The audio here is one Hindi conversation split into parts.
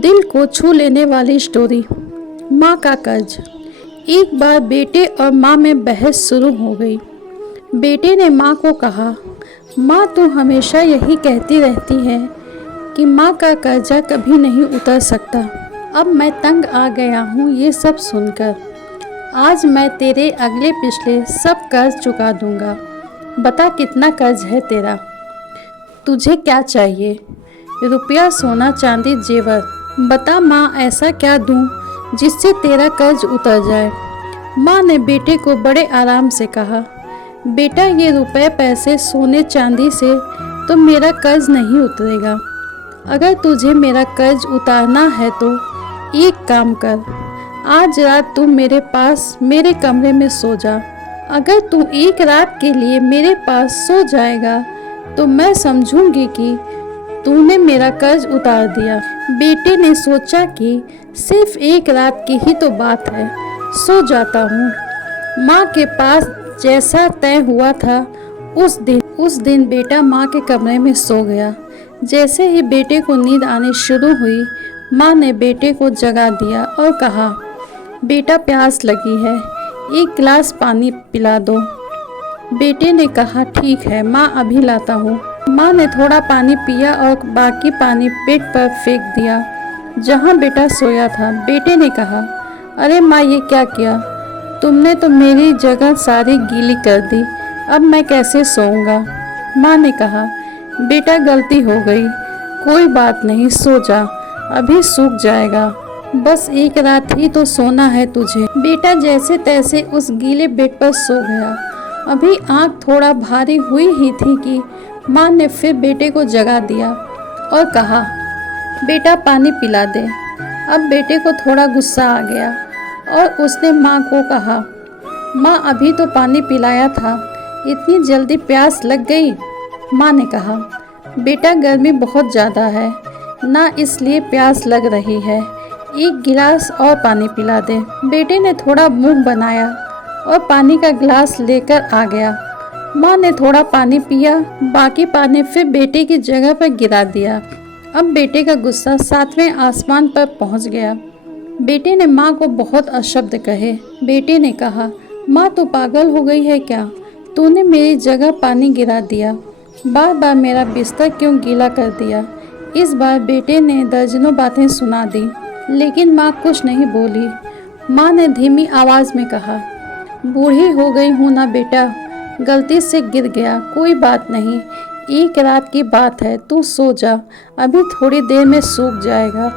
दिल को छू लेने वाली स्टोरी। माँ का कर्ज। एक बार बेटे और माँ में बहस शुरू हो गई। बेटे ने माँ को कहा, माँ तू हमेशा यही कहती रहती है कि माँ का कर्जा कभी नहीं उतर सकता। अब मैं तंग आ गया हूँ ये सब सुनकर। आज मैं तेरे अगले पिछले सब कर्ज चुका दूँगा। बता कितना कर्ज है तेरा? तुझे क्या चाहिए? रुपया, सोना, चांदी, जेवर? बता माँ, ऐसा क्या दूँ जिससे तेरा कर्ज उतर जाए? माँ ने बेटे को बड़े आराम से कहा, बेटा ये रुपए पैसे सोने चांदी से तो मेरा कर्ज नहीं उतरेगा। अगर तुझे मेरा कर्ज उतारना है तो एक काम कर, आज रात तू मेरे पास मेरे कमरे में सो जा। अगर तू एक रात के लिए मेरे पास सो जाएगा तो मैं समझूंगी कि तूने मेरा कर्ज उतार दिया। बेटे ने सोचा कि सिर्फ एक रात की ही तो बात है, सो जाता हूँ। माँ के पास जैसा तय हुआ था उस दिन बेटा माँ के कमरे में सो गया। जैसे ही बेटे को नींद आनी शुरू हुई, माँ ने बेटे को जगा दिया और कहा, बेटा प्यास लगी है, एक गिलास पानी पिला दो। बेटे ने कहा, ठीक है माँ, अभी लाता हूँ। माँ ने थोड़ा पानी पिया और बाकी पानी पेट पर फेंक दिया जहाँ बेटा सोया था। बेटे ने कहा, अरे माँ ये क्या किया? तुमने तो मेरी जगह सारी गीली कर दी, अब मैं कैसे सोऊंगा? माँ ने कहा, बेटा गलती हो गई, कोई बात नहीं, सो जा, अभी सूख जाएगा। बस एक रात ही तो सोना है तुझे। बेटा जैसे तैसे उस गीले बेड पर सो गया। अभी आँख थोड़ा भारी हुई ही थी कि माँ ने फिर बेटे को जगा दिया और कहा, बेटा पानी पिला दे। अब बेटे को थोड़ा गुस्सा आ गया और उसने माँ को कहा, माँ अभी तो पानी पिलाया था, इतनी जल्दी प्यास लग गई? माँ ने कहा, बेटा गर्मी बहुत ज़्यादा है ना, इसलिए प्यास लग रही है, एक गिलास और पानी पिला दे। बेटे ने थोड़ा मुंह बनाया और पानी का गिलास लेकर आ गया। माँ ने थोड़ा पानी पिया, बाकी पानी फिर बेटे की जगह पर गिरा दिया। अब बेटे का गुस्सा 7वें आसमान पर पहुँच गया। बेटे ने माँ को बहुत अशब्द कहे। बेटे ने कहा, माँ तू पागल हो गई है क्या? तूने मेरी जगह पानी गिरा दिया, बार बार मेरा बिस्तर क्यों गीला कर दिया? इस बार बेटे ने दर्जनों बातें सुना दी, लेकिन माँ कुछ नहीं बोली। माँ ने धीमी आवाज़ में कहा, बूढ़ी हो गई हूँ ना बेटा, गलती से गिर गया, कोई बात नहीं, एक रात की बात है, तू सो जा, अभी थोड़ी देर में सूख जाएगा।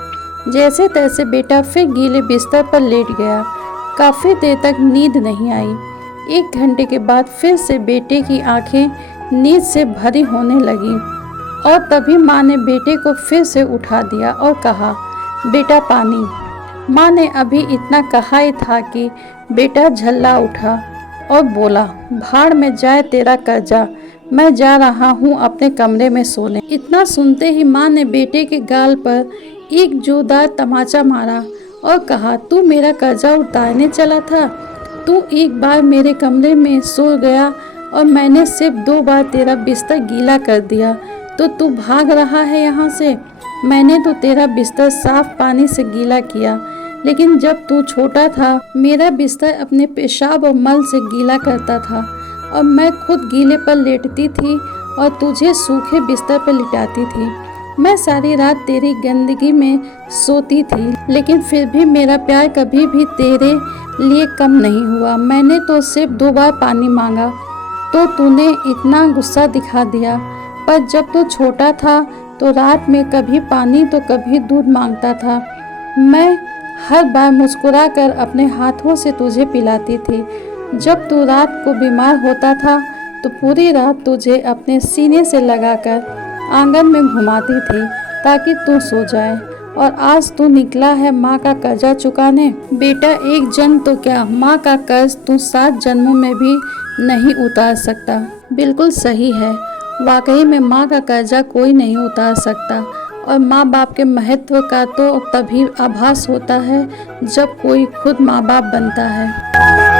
जैसे तैसे बेटा फिर गीले बिस्तर पर लेट गया। काफ़ी देर तक नींद नहीं आई। 1 घंटे के बाद फिर से बेटे की आंखें नींद से भरी होने लगी और तभी माँ ने बेटे को फिर से उठा दिया और कहा, बेटा पानी। माँ ने अभी इतना कहा ही था कि बेटा झल्ला उठा और बोला, भाड़ में जाए तेरा कर्जा, मैं जा रहा हूँ अपने कमरे में सोने। इतना सुनते ही माँ ने बेटे के गाल पर एक जोरदार तमाचा मारा और कहा, तू मेरा कर्जा उतारने चला था? तू एक बार मेरे कमरे में सो गया और मैंने सिर्फ 2 बार तेरा बिस्तर गीला कर दिया तो तू भाग रहा है यहाँ से? मैंने तो तेरा बिस्तर साफ पानी से गीला किया, लेकिन जब तू छोटा था मेरा बिस्तर अपने पेशाब और मल से गीला करता था और मैं खुद गीले पर लेटती थी और तुझे सूखे बिस्तर पर लिटाती थी। मैं सारी रात तेरी गंदगी में सोती थी, लेकिन फिर भी मेरा प्यार कभी भी तेरे लिए कम नहीं हुआ। मैंने तो सिर्फ 2 बार पानी मांगा तो तूने इतना गुस्सा दिखा दिया, पर जब तू छोटा था तो रात में कभी पानी तो कभी दूध मांगता था। मैं हर बार मुस्कुराकर अपने हाथों से तुझे पिलाती थी। जब तू रात को बीमार होता था तो पूरी रात तुझे अपने सीने से लगाकर आंगन में घुमाती थी ताकि तू सो जाए। और आज तू निकला है माँ का कर्जा चुकाने। बेटा एक जन्म तो क्या, माँ का कर्ज तू 7 जन्मों में भी नहीं उतार सकता। बिल्कुल सही है, वाकई में माँ का कर्जा कोई नहीं उतार सकता। और माँ बाप के महत्व का तो तभी आभास होता है जब कोई खुद माँ बाप बनता है।